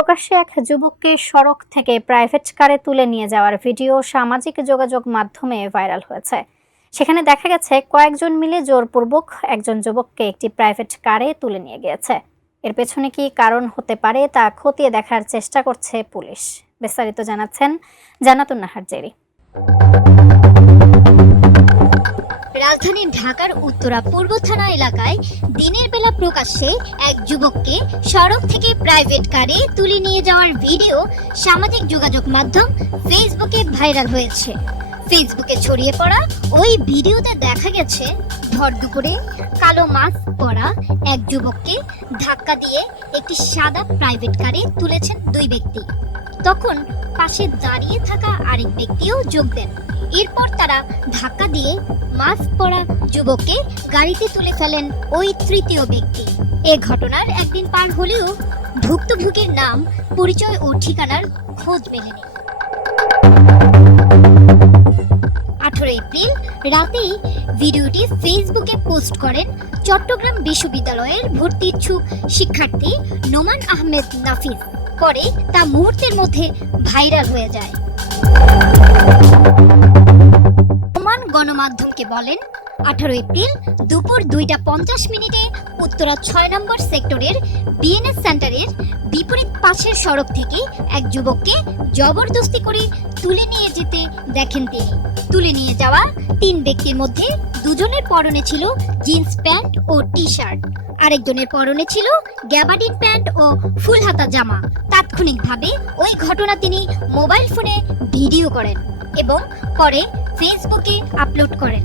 প্রকাশ্যে এক যুবককে সড়ক থেকে প্রাইভেট কারে তুলে নিয়ে যাওয়ার ভিডিও সামাজিক যোগাযোগ মাধ্যমে ভাইরাল হয়েছে। সেখানে দেখা গেছে, কয়েকজন মিলে জোরপূর্বক একজন যুবককে একটি প্রাইভেট কারে তুলে নিয়ে গিয়েছে। এর পেছনে কি কারণ হতে পারে তা খতিয়ে দেখার চেষ্টা করছে পুলিশ। বিস্তারিত জানাচ্ছেন জানাতুন নাহার জেরি। রাজধানী ঢাকার উত্তরা পূর্ব থানা এলাকায় দিনের বেলা প্রকাশ্যে এক যুবককে সড়ক থেকে প্রাইভেট কারে তুলে নিয়ে যাওয়ার ভিডিও সামাজিক যোগাযোগ মাধ্যম ফেসবুকে ভাইরাল হয়েছে। ফেসবুকে ছড়িয়ে পড়া ওই ভিডিওতে দেখা গেছে ভর দুপুরে কালো মাস্ক পরা এক যুবককে ধাক্কা দিয়ে একটি সাদা প্রাইভেট কারে তুলেছেন দুই ব্যক্তি। তখন পাশে দাঁড়িয়ে থাকা আরেক ব্যক্তিও যোগ দেন। এরপর তারা ধাক্কা দিয়ে মাস্ক পরা যুবককে গাড়িতে তুলে ফেলেন ওই তৃতীয় ব্যক্তি। এ ঘটনার একদিন পার হলেও ভুক্তভোগীর নাম, পরিচয় ও ঠিকানার খোঁজ মেলেনি। আঠারো এপ্রিল রাতেই ভিডিওটি ফেসবুকে পোস্ট করেন চট্টগ্রাম বিশ্ববিদ্যালয়ের ভর্তি ইচ্ছুক শিক্ষার্থী নোমান আহমেদ নাফিস। পরে তা মুহূর্তের মধ্যে ভাইরাল হয়ে যায়। গণমাধ্যমকে বলেন, আঠারো এপ্রিল দুপুর দুইটা পঞ্চাশ মিনিটে উত্তরা ছয় নম্বর সেক্টরের বিএনএস সেন্টারের বিপরীত পাশের সড়ক থেকে এক যুবককে জবরদস্তি করে তুলে নিয়ে যেতে দেখেন তিনি। তুলে নিয়ে যাওয়া তিন ব্যক্তির মধ্যে দুজনের পরনে ছিল জিন্স প্যান্ট ও টি শার্ট আরেকজনের পরনে ছিল গ্যাবার্ডিন প্যান্ট ও ফুল হাতা জামা। তাৎক্ষণিকভাবে ওই ঘটনা তিনি মোবাইল ফোনে ভিডিও করেন। এবং পরে ফেসবুকে আপলোড করেন।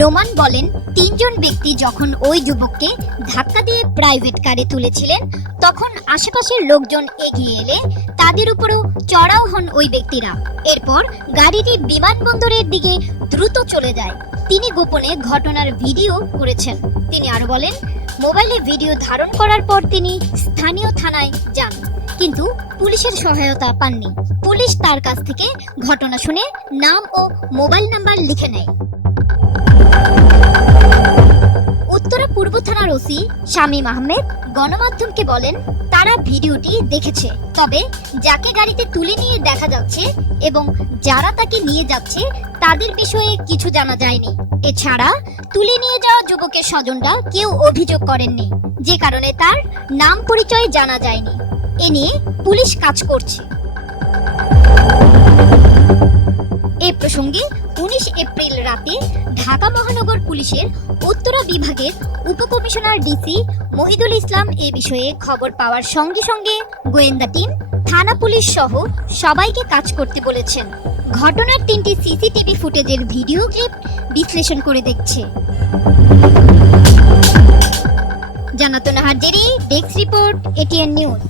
নোমান বলেন, তিনজন ব্যক্তি যখন ওই যুবককে ধাক্কা দিয়ে প্রাইভেট কারে তুলেছিলেন, তখন আশেপাশের লোকজন এগিয়ে এলে তাদের উপরও চড়াও হন ওই ব্যক্তিরা। এরপর গাড়িটি বিমানবন্দরের দিকে দ্রুত চলে যায়। তিনি গোপনে ঘটনার ভিডিও করেছেন। তিনি আরও বলেন, মোবাইলে ভিডিও ধারণ করার পর তিনি স্থানীয় থানায় যান। কিন্তু পুলিশের সহায়তা পাননি। পুলিশ তার কাছ থেকে ঘটনা শুনে নাম ও মোবাইল নাম্বার লিখে নেয়। উত্তরা পূর্ব থানার ওসি শামীম আহমেদ গণমাধ্যমকে বলেন, তারা ভিডিওটি দেখেছে, তবে যাকে গাড়িতে তুলে নিয়ে দেখা যাচ্ছে এবং যারা তাকে নিয়ে যাচ্ছে, তাদের বিষয়ে কিছু জানা যায়নি। এছাড়া, তুলে নিয়ে যাওয়া যুবকের স্বজনরা কেউ অভিযোগ করেননি, যে কারণে তার নাম পরিচয় জানা যায়নি। এ নিয়ে পুলিশ কাজ করছে। এ প্রসঙ্গে উনিশ এপ্রিল রাতে ঢাকা মহানগর পুলিশের উত্তরা বিভাগের উপকমিশনার ডিসি মহিদুল ইসলাম এ বিষয়ে খবর পাওয়ার সঙ্গে সঙ্গে গোয়েন্দা টিম, থানা পুলিশ সহ সবাইকে কাজ করতে বলেছেন। ঘটনার তিনটি সিসিটিভি ফুটেজের ভিডিও ক্লিপ বিশ্লেষণ করে দেখছে। জানাতো Nahar Jerry desk report, ATN news.